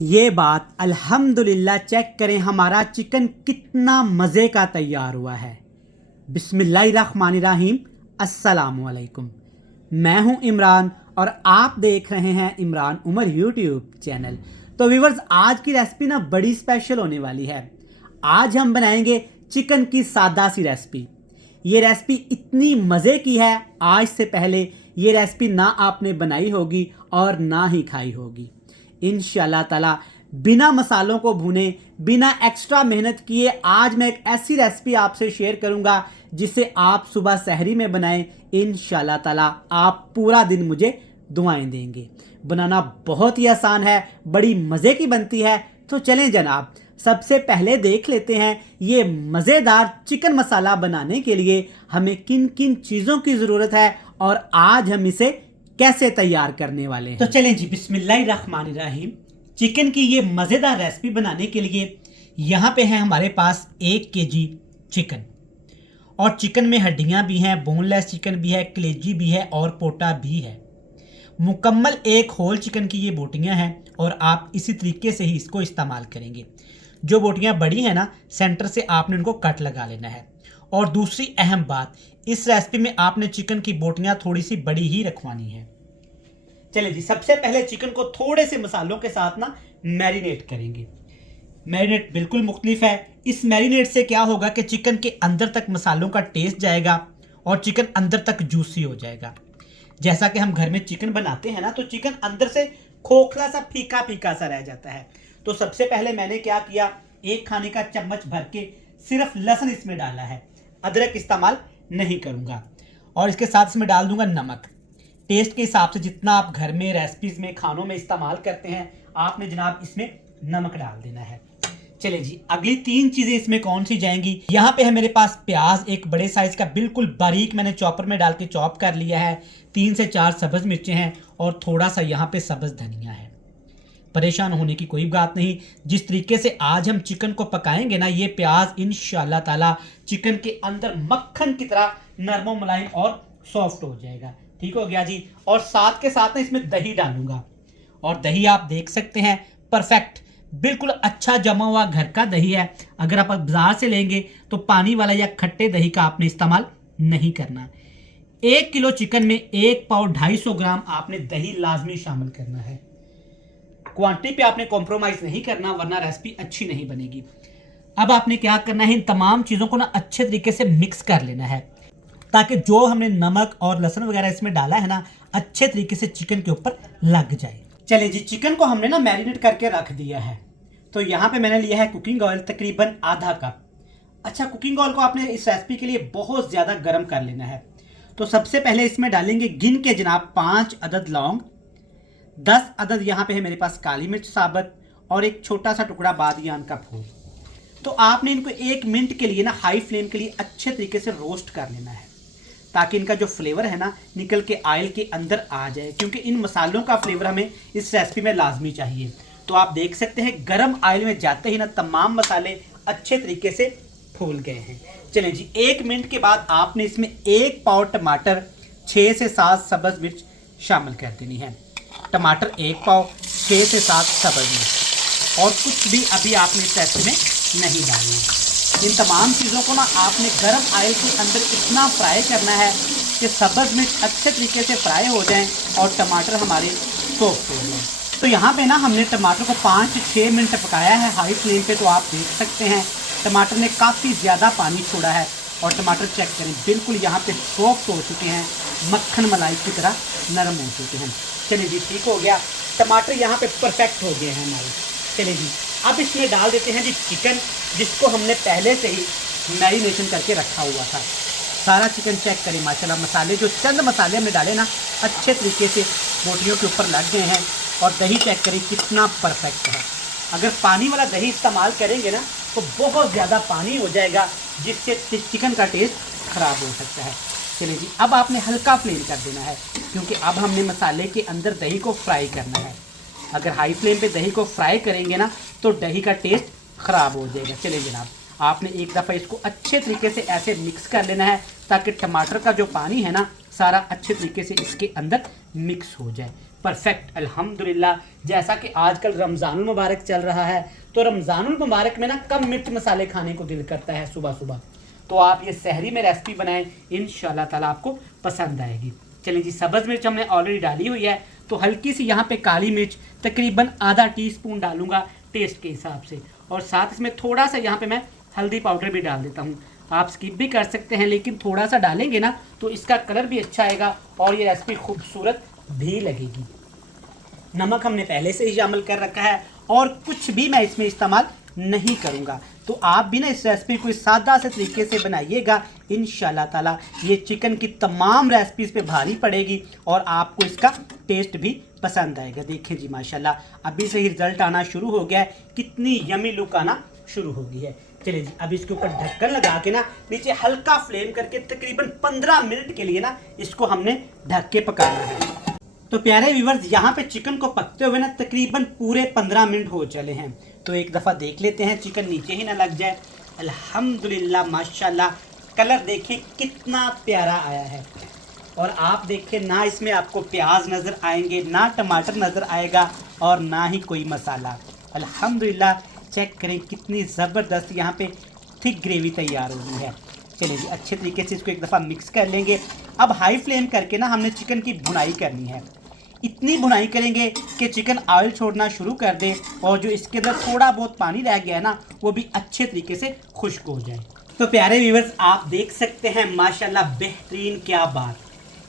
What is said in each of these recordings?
ये बात अल्हम्दुलिल्लाह, चेक करें हमारा चिकन कितना मज़े का तैयार हुआ है। बिस्मिल्लाहिर्रहमानिर्रहीम, अस्सलामुअलैकुम। मैं हूं इमरान और आप देख रहे हैं इमरान उमर यूट्यूब चैनल। तो व्यूवर्स, आज की रेसिपी ना बड़ी स्पेशल होने वाली है। आज हम बनाएंगे चिकन की सादा सी रेसिपी। ये रेसिपी इतनी मज़े की है, आज से पहले ये रेसिपी ना आपने बनाई होगी और ना ही खाई होगी। इंशाल्लाह ताला बिना मसालों को भुने, बिना एक्स्ट्रा मेहनत किए आज मैं एक ऐसी रेसिपी आपसे शेयर करूंगा जिसे आप सुबह सहरी में बनाएं। इंशाल्लाह ताला आप पूरा दिन मुझे दुआएं देंगे। बनाना बहुत ही आसान है, बड़ी मज़े की बनती है। तो चलें जनाब, सबसे पहले देख लेते हैं ये मज़ेदार चिकन मसाला बनाने के लिए हमें किन किन चीज़ों की ज़रूरत है और आज हम इसे कैसे तैयार करने वाले हैं। तो चलें जी, बिस्मिल्लाहिर्रहमानिर्रहीम। चिकन की ये मज़ेदार रेसिपी बनाने के लिए यहाँ पे है हमारे पास 1 केजी चिकन। और चिकन में हड्डियाँ भी हैं, बोनलेस चिकन भी है, कलेजी भी है और पोटा भी है। मुकम्मल एक होल चिकन की ये बोटियाँ हैं और आप इसी तरीके से ही इसको इस्तेमाल करेंगे। जो बोटियाँ बड़ी हैं ना, सेंटर से आपने उनको कट लगा लेना है। और दूसरी अहम बात, इस रेसिपी में आपने चिकन की बोटियाँ थोड़ी सी बड़ी ही रखवानी है। चलिए जी, सबसे पहले चिकन को थोड़े से मसालों के साथ ना मैरिनेट करेंगे। मैरिनेट बिल्कुल मुख्तलिफ है। इस मैरिनेट से क्या होगा कि चिकन के अंदर तक मसालों का टेस्ट जाएगा और चिकन अंदर तक जूसी हो जाएगा। जैसा कि हम घर में चिकन बनाते हैं ना, तो चिकन अंदर से खोखला सा, फीका फीका सा रह जाता है। तो सबसे पहले मैंने क्या किया, 1 खाने का चम्मच भर के सिर्फ लहसुन इसमें डाला है, अदरक इस्तेमाल नहीं करूंगा। और इसके साथ इसमें डाल दूंगा नमक। टेस्ट के हिसाब से जितना आप घर में रेसिपीज में खानों में इस्तेमाल करते हैं, आपने जनाब इसमें नमक डाल देना है। चलिए जी, अगली 3 चीजें इसमें कौन सी जाएंगी। यहाँ पे है मेरे पास प्याज, एक बड़े साइज का, बिल्कुल बारीक मैंने चॉपर में डाल के चॉप कर लिया है। 3 से 4 सब्ज मिर्चें हैं और थोड़ा सा यहाँ पे सब्ज धनिया है। परेशान होने की कोई बात नहीं। जिस तरीके से आज हम चिकन को पकाएंगे ना, ये प्याज इंशाल्लाह ताला चिकन के अंदर मक्खन की तरह नरम मुलायम और सॉफ्ट हो जाएगा। ठीक हो गया जी। और साथ के साथ ना इसमें दही डालूंगा। और दही आप देख सकते हैं, परफेक्ट, बिल्कुल अच्छा जमा हुआ घर का दही है। अगर आप बाजार से लेंगे तो पानी वाला या खट्टे दही का आपने इस्तेमाल नहीं करना। 1 किलो चिकन में 1 पाव 250 ग्राम आपने दही लाजमी शामिल करना है। क्वांटिटी पे आपने कॉम्प्रोमाइज नहीं करना, वरना रेसिपी अच्छी नहीं बनेगी। अब आपने क्या करना है, इन तमाम चीज़ों को ना अच्छे तरीके से मिक्स कर लेना है, ताकि जो हमने नमक और लहसुन वगैरह इसमें डाला है ना, अच्छे तरीके से चिकन के ऊपर लग जाए। चलिए जी, चिकन को हमने ना मैरिनेट करके रख दिया है। तो यहाँ पे मैंने लिया है कुकिंग ऑयल, तकरीबन आधा कप। अच्छा, कुकिंग ऑयल को आपने इस रेसिपी के लिए बहुत ज़्यादा गर्म कर लेना है। तो सबसे पहले इसमें डालेंगे गिन के जनाब 5 अदद लौंग, 10 अदद यहाँ पे है मेरे पास काली मिर्च साबुत और एक छोटा सा टुकड़ा बादियान का फूल। तो आपने इनको 1 मिनट के लिए ना हाई फ्लेम के लिए अच्छे तरीके से रोस्ट कर लेना है, ताकि इनका जो फ्लेवर है ना निकल के ऑयल के अंदर आ जाए, क्योंकि इन मसालों का फ्लेवर हमें इस रेसिपी में लाजमी चाहिए। तो आप देख सकते हैं गर्म ऑयल में जाते ही ना तमाम मसाले अच्छे तरीके से फूल गए हैं। चलें जी, 1 मिनट के बाद आपने इसमें 1 पाव टमाटर, 6 से 7 सब्ज मिर्च शामिल कर देनी है। टमाटर 1 पाव, 6 से 7 सब्ज मिर्च, और कुछ भी अभी आपने इस रेसिपी में नहीं डालना। इन तमाम चीज़ों को ना आपने गर्म ऑयल के अंदर इतना फ्राई करना है कि सब्ज़ मिर्च अच्छे तरीके से फ्राई हो जाएं और टमाटर हमारे सॉफ्ट हो जाएं। तो यहाँ पे ना हमने टमाटर को 5 से 6 मिनट पकाया है हाई फ्लेम पे। तो आप देख सकते हैं टमाटर ने काफ़ी ज़्यादा पानी छोड़ा है और टमाटर चेक करें, बिल्कुल यहाँ पे सॉफ्ट हो चुके हैं, मक्खन मलाई की तरह नरम हो चुके हैं। चलिए जी, ठीक हो गया, टमाटर यहाँ पे परफेक्ट हो गए हैं हमारे। चलिए जी, अब इसमें डाल देते हैं जी चिकन, जिसको हमने पहले से ही मैरिनेशन करके रखा हुआ था। सारा चिकन चेक करें, माशाल्लाह मसाले, जो चंद मसाले हमने डाले ना, अच्छे तरीके से बोटियों के ऊपर लग गए हैं। और दही चेक करें कितना परफेक्ट है। अगर पानी वाला दही इस्तेमाल करेंगे ना तो बहुत ज़्यादा पानी हो जाएगा, जिससे चिकन का टेस्ट ख़राब हो सकता है। चलिए जी, अब आपने हल्का फ्लेम कर देना है, क्योंकि अब हमने मसाले के अंदर दही को फ्राई करना है। अगर हाई फ्लेम पे दही को फ्राई करेंगे ना तो दही का टेस्ट ख़राब हो जाएगा। चलिए जनाब, आपने एक दफ़ा इसको अच्छे तरीके से ऐसे मिक्स कर लेना है, ताकि टमाटर का जो पानी है ना सारा अच्छे तरीके से इसके अंदर मिक्स हो जाए। परफेक्ट अल्हम्दुलिल्लाह। जैसा कि आजकल रमज़ानुल मुबारक चल रहा है, तो रमज़ानुल मुबारक में ना कम मिर्च मसाले खाने को दिल करता है सुबह सुबह, तो आप ये सहरी में रेसिपी बनाएं, इंशाल्लाह ताला आपको पसंद आएगी। चलिए जी, सब्ज़ मिर्च हमने ऑलरेडी डाली हुई है, तो हल्की सी यहाँ पे काली मिर्च तकरीबन आधा टीस्पून डालूंगा टेस्ट के हिसाब से, और साथ इसमें थोड़ा सा यहाँ पे मैं हल्दी पाउडर भी डाल देता हूँ। आप स्किप भी कर सकते हैं, लेकिन थोड़ा सा डालेंगे ना तो इसका कलर भी अच्छा आएगा और ये रेसिपी खूबसूरत भी लगेगी। नमक हमने पहले से ही शामिल कर रखा है और कुछ भी मैं इसमें इस्तेमाल नहीं करूँगा। तो आप भी ना इस रेसिपी को इस सादा से तरीके से बनाइएगा, इंशाल्लाह ताला ये चिकन की तमाम रेसिपीज़ पे भारी पड़ेगी और आपको इसका टेस्ट भी पसंद आएगा। देखिए जी माशाल्लाह अभी से ही रिजल्ट आना शुरू हो गया है, कितनी यमी लुक आना शुरू हो गई है। चलिए जी, अब इसके ऊपर ढक्कन लगा के ना नीचे हल्का फ्लेम करके तकरीबन 15 मिनट के लिए ना इसको हमने ढक के पकाना है। तो प्यारे व्यूवर्स, यहाँ पे चिकन को पकते हुए ना तकरीबन पूरे 15 मिनट हो चले हैं, तो एक दफ़ा देख लेते हैं चिकन नीचे ही ना लग जाए। अल्हम्दुलिल्लाह माशाल्लाह, कलर देखिए कितना प्यारा आया है, और आप देखिए ना इसमें आपको प्याज नज़र आएंगे, ना टमाटर नज़र आएगा और ना ही कोई मसाला। अल्हम्दुलिल्लाह, चेक करें कितनी ज़बरदस्त यहाँ पे थिक ग्रेवी तैयार हो गई है। चलिए जी, अच्छे तरीके से इसको एक दफ़ा मिक्स कर लेंगे। अब हाई फ्लेम करके ना हमने चिकन की भुनाई करनी है, इतनी भुनाई करेंगे कि चिकन ऑयल छोड़ना शुरू कर दे और जो इसके अंदर थोड़ा बहुत पानी रह गया है ना वो भी अच्छे तरीके से खुश्क हो जाए। तो प्यारे व्यूवर्स, आप देख सकते हैं माशाल्लाह बेहतरीन, क्या बात,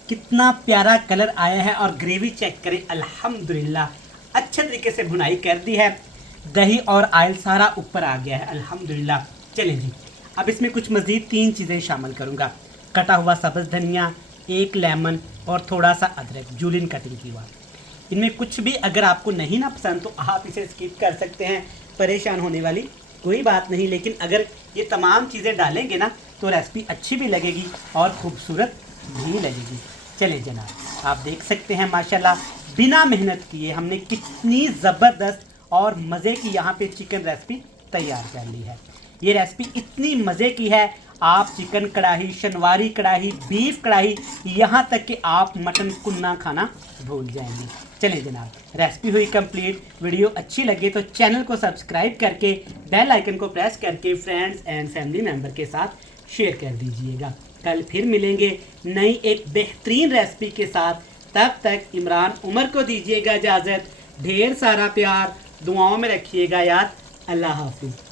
कितना प्यारा कलर आया है और ग्रेवी चेक करें। अल्हम्दुलिल्लाह अच्छे तरीके से भुनाई कर दी है, दही और ऑयल सारा ऊपर आ गया है अल्हम्दुलिल्लाह। चलें जी, अब इसमें कुछ मज़ीद 3 चीज़ें शामिल करूँगा, कटा हुआ सब्ज़ धनिया, 1 लेमन और थोड़ा सा अदरक जूलियन कटिंग की हुआ। इनमें कुछ भी अगर आपको नहीं ना पसंद तो आप इसे स्किप कर सकते हैं, परेशान होने वाली कोई बात नहीं, लेकिन अगर ये तमाम चीज़ें डालेंगे ना तो रेसिपी अच्छी भी लगेगी और ख़ूबसूरत भी लगेगी। चलें जनाब, आप देख सकते हैं माशाल्लाह बिना मेहनत किए हमने कितनी ज़बरदस्त और मज़े की यहाँ पे चिकन रेसिपी तैयार कर ली है। ये रेसिपी इतनी मज़े की है, आप चिकन कढ़ाई, शनवारी कढ़ाई, बीफ कढ़ाई, यहाँ तक कि आप मटन कुन्ना खाना भूल जाएंगे। चलें जनाब, रेसिपी हुई कंप्लीट। वीडियो अच्छी लगे तो चैनल को सब्सक्राइब करके बेल आइकन को प्रेस करके फ्रेंड्स एंड फैमिली मेम्बर के साथ शेयर कर दीजिएगा। कल फिर मिलेंगे नई एक बेहतरीन रेसिपी के साथ, तब तक इमरान उमर को दीजिएगा इजाज़त। ढेर सारा प्यार, दुआओं में रखिएगा यार। अल्लाह हाफिज़।